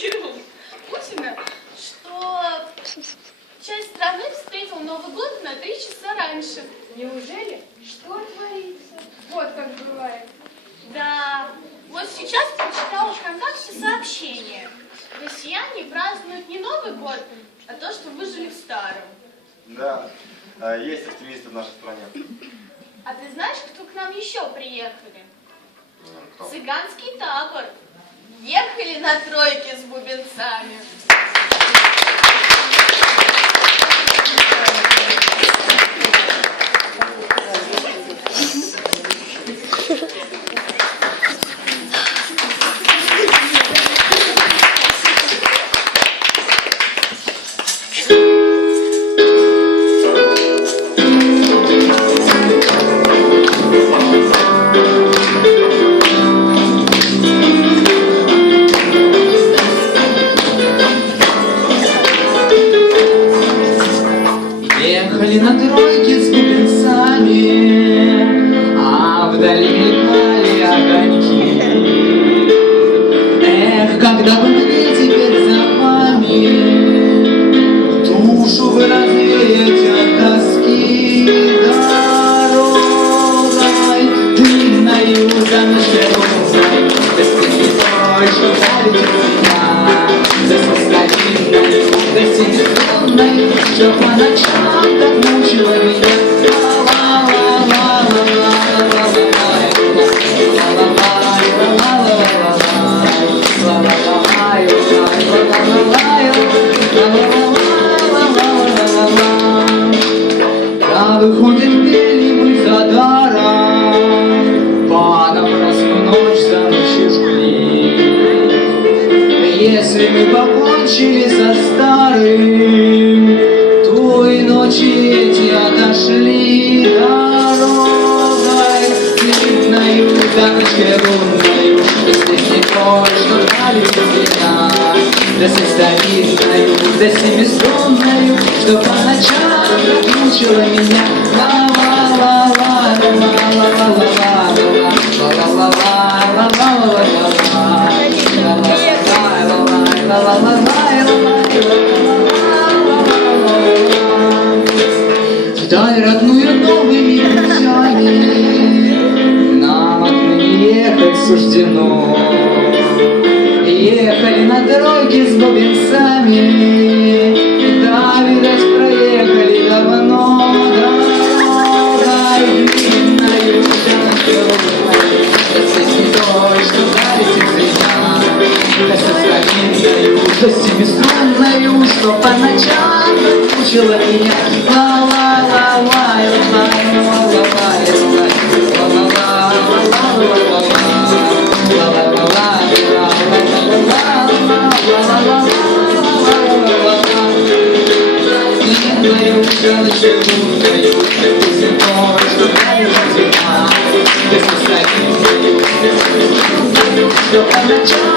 цитирую Путина, что часть страны встретила Новый год на 3 часа раньше. Неужели? Что творится? Вот как бывает. Да, вот сейчас прочитала ВКонтакте сообщение. Россияне празднуют не Новый год, а то, что выжили в старом. Да, есть оптимисты в нашей стране. А ты знаешь, кто к нам еще приехали? Кто? Цыганский табор. Ехали на тройке с бубенцами. Ехали на тройке с бубенцами, а вдали мелькали огоньки. Эх, когда бы мне теперь за вами душу бы развеять от тоски дорогой длинною замшелой, гостиной той, что полетит меня, за составительной, гостиной, что по ночам так мучила меня. Да выходит, пели мы за даром, понапрасну ночь за ночью жгли. Если мы покончили со старым, той ночи эти отошли дорогой длинною, за ночью лунною, да снежной той, что дали меня, да сестовидною, да семиструнною, что по ночам мучила меня. Вдаль родную новыми путями нам отныне ехать суждено. Ехали на дороге с бубенцами, да, видать, проехали давно. Дорогой длинною, тянущей, да песней той, что дарит меня, да соскобинною, да семиструнною, что по ночам мучила меня. Что по ночам